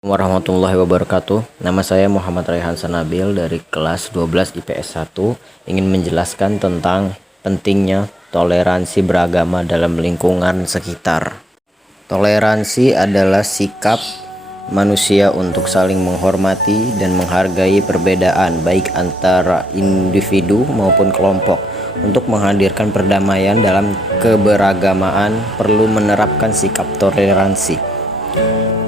Warahmatullahi wabarakatuh. Nama saya Muhammad Raihan Sanabil dari kelas 12 IPS 1, ingin menjelaskan tentang pentingnya toleransi beragama dalam lingkungan sekitar. Toleransi adalah sikap manusia untuk saling menghormati dan menghargai perbedaan baik antara individu maupun kelompok. Untuk menghadirkan perdamaian dalam keberagamaan perlu menerapkan sikap toleransi.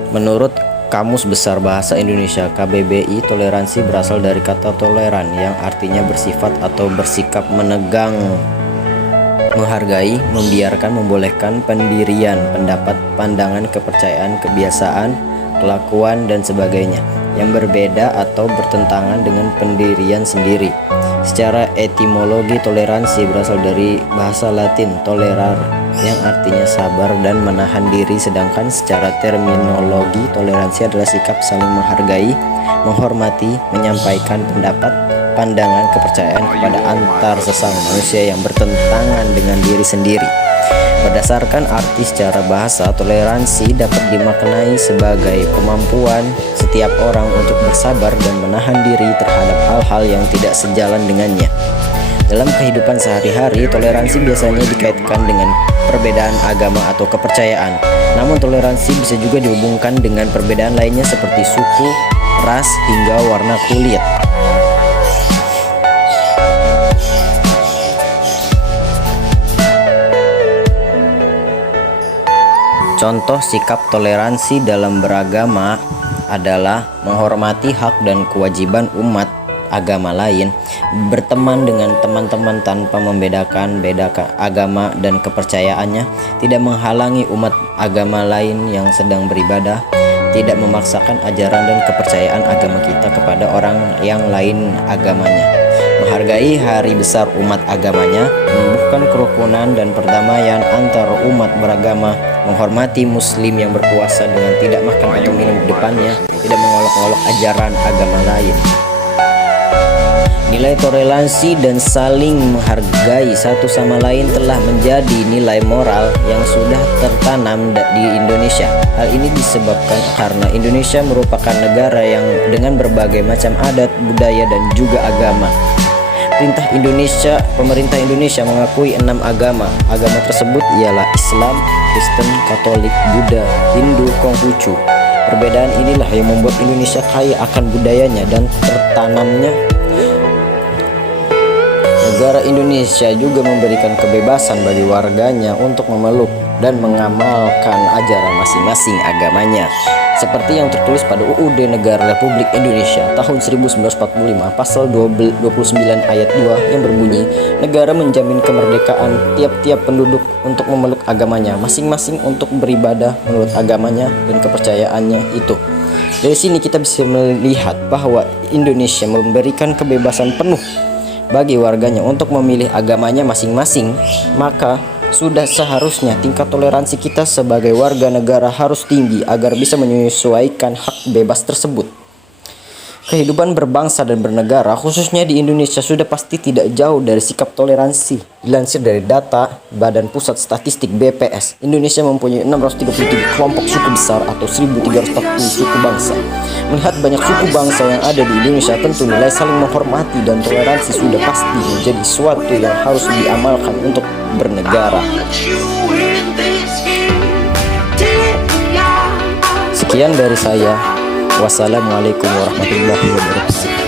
Menurut Kamus Besar Bahasa Indonesia KBBI, toleransi berasal dari kata toleran yang artinya bersifat atau bersikap menegang, menghargai, membiarkan, membolehkan pendirian, pendapat, pandangan, kepercayaan, kebiasaan, kelakuan, dan sebagainya yang berbeda atau bertentangan dengan pendirian sendiri. Secara etimologi, toleransi berasal dari bahasa Latin tolerar yang artinya sabar dan menahan diri, sedangkan secara terminologi toleransi adalah sikap saling menghargai, menghormati, menyampaikan pendapat, pandangan, kepercayaan kepada antar sesama manusia yang bertentangan dengan diri sendiri. Berdasarkan arti secara bahasa, toleransi dapat dimaknai sebagai kemampuan setiap orang untuk bersabar dan menahan diri terhadap hal-hal yang tidak sejalan dengannya. Dalam kehidupan sehari-hari, toleransi biasanya dikaitkan dengan perbedaan agama atau kepercayaan. Namun toleransi bisa juga dihubungkan dengan perbedaan lainnya seperti suku, ras, hingga warna kulit. Contoh sikap toleransi dalam beragama adalah menghormati hak dan kewajiban umat agama lain, berteman dengan teman-teman tanpa membedakan agama dan kepercayaannya, tidak menghalangi umat agama lain yang sedang beribadah, tidak memaksakan ajaran dan kepercayaan agama kita kepada orang yang lain agamanya, menghargai hari besar umat agamanya, menumbuhkan kerukunan dan perdamaian antar umat beragama, menghormati muslim yang berpuasa dengan tidak makan atau minum di depannya, tidak mengolok-olok ajaran agama lain. Nilai toleransi dan saling menghargai satu sama lain telah menjadi nilai moral yang sudah tertanam di Indonesia. Hal ini disebabkan karena Indonesia merupakan negara yang dengan berbagai macam adat, budaya, dan juga agama. Pemerintah Indonesia mengakui 6 agama. Agama tersebut ialah Islam, Kristen, Katolik, Buddha, Hindu, Konghucu. Perbedaan inilah yang membuat Indonesia kaya akan budayanya dan tertanamnya. Negara Indonesia juga memberikan kebebasan bagi warganya untuk memeluk dan mengamalkan ajaran masing-masing agamanya, seperti yang tertulis pada UUD Negara Republik Indonesia tahun 1945 pasal 29 ayat 2 yang berbunyi, negara menjamin kemerdekaan tiap-tiap penduduk untuk memeluk agamanya masing-masing untuk beribadah menurut agamanya dan kepercayaannya itu. Dari sini kita bisa melihat bahwa Indonesia memberikan kebebasan penuh bagi warganya untuk memilih agamanya masing-masing, maka sudah seharusnya tingkat toleransi kita sebagai warga negara harus tinggi agar bisa menyesuaikan hak bebas tersebut. Kehidupan berbangsa dan bernegara, khususnya di Indonesia, sudah pasti tidak jauh dari sikap toleransi. Dilansir dari data Badan Pusat Statistik BPS, Indonesia mempunyai 633 kelompok suku besar atau 1.340 suku bangsa. Melihat banyak suku bangsa yang ada di Indonesia, tentu nilai saling menghormati dan toleransi sudah pasti menjadi suatu yang harus diamalkan untuk bernegara. Sekian dari saya. Wassalamualaikum warahmatullahi wabarakatuh.